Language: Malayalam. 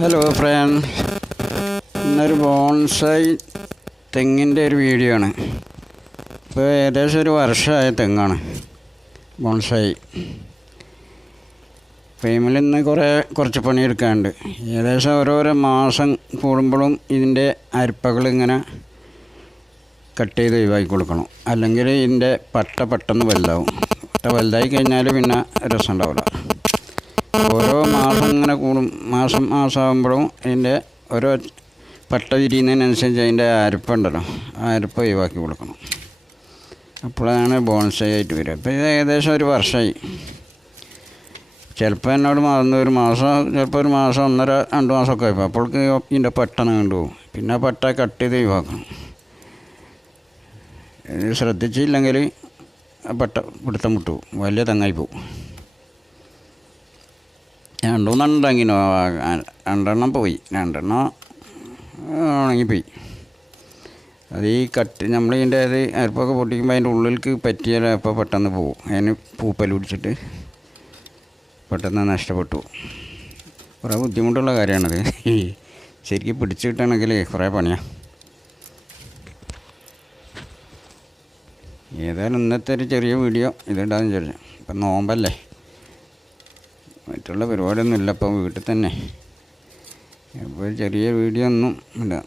ഹലോ ഫ്രണ്ട്, ഇന്നൊരു ബോൺസായി തെങ്ങിൻ്റെ ഒരു വീഡിയോ ആണ്. ഇപ്പോൾ ഏകദേശം ഒരു വർഷമായ തെങ്ങാണ് ബോൺസായി. ഫെയിമിൽ ഇന്ന് കുറച്ച് പണിയെടുക്കാനുണ്ട്. ഏകദേശം ഓരോരോ മാസം കൂടുമ്പോഴും ഇതിൻ്റെ അരിപ്പകൾ ഇങ്ങനെ കട്ട് ചെയ്ത് ഒഴിവാക്കി കൊടുക്കണം. അല്ലെങ്കിൽ ഇതിൻ്റെ പട്ട പെട്ടെന്ന് വലുതാവും. പട്ട വലുതായി കഴിഞ്ഞാൽ പിന്നെ രസം ഉണ്ടാവില്ല. ഓരോ മാസം ഇങ്ങനെ മാസമാകുമ്പോഴും ഇതിൻ്റെ ഓരോ പട്ട തിരിയുന്നതിനനുസരിച്ച് അതിൻ്റെ അരിപ്പുണ്ടല്ലോ, ആ അരിപ്പ് ഒഴിവാക്കി കൊടുക്കണം. അപ്പോഴാണ് ബോൺസായി ആയിട്ട് വരിക. അപ്പോൾ ഇത് ഏകദേശം ഒരു വർഷമായി. ചിലപ്പോൾ എന്നോട് ഒരു മാസം, ചിലപ്പോൾ ഒരു മാസം, 1.5-2 മാസമൊക്കെ ആയപ്പോൾ അപ്പോഴേക്ക് ഇതിൻ്റെ പട്ടണം കൊണ്ടുപോകും. പിന്നെ ആ പട്ട കട്ട് ചെയ്ത് ഒഴിവാക്കണം. ഇത് ശ്രദ്ധിച്ചില്ലെങ്കിൽ പട്ട പിടുത്തം വിട്ടുപോകും, വലിയ തെങ്ങായി പോകും. 2-3 ഉണ്ടെങ്കിനോ, 2 പോയി, 2 ഉണങ്ങിപ്പോയി. അത് ഈ നമ്മളിതിൻ്റെ അത് അരിപ്പൊക്കെ പൊട്ടിക്കുമ്പോൾ അതിൻ്റെ ഉള്ളിലേക്ക് പറ്റിയാൽ അപ്പോൾ പെട്ടെന്ന് പോകും. അതിന് പൂപ്പൽ പിടിച്ചിട്ട് പെട്ടെന്ന് നഷ്ടപ്പെട്ടു. കുറേ ബുദ്ധിമുട്ടുള്ള കാര്യമാണത്. ശരിക്കും പിടിച്ച് കിട്ടണമെങ്കിൽ കുറേ പണിയാണ്. ഏതായാലും ഇന്നത്തെ ഒരു ചെറിയ വീഡിയോ ഇതിടാന്ന് വിചാരിച്ചു. ഇപ്പം നോമ്പല്ലേ, മറ്റുള്ള പരിപാടിയൊന്നും ഇല്ല, ഇപ്പം വീട്ടിൽ തന്നെ. അപ്പോൾ ചെറിയ വീഡിയോ ഒന്നും ഇല്ല.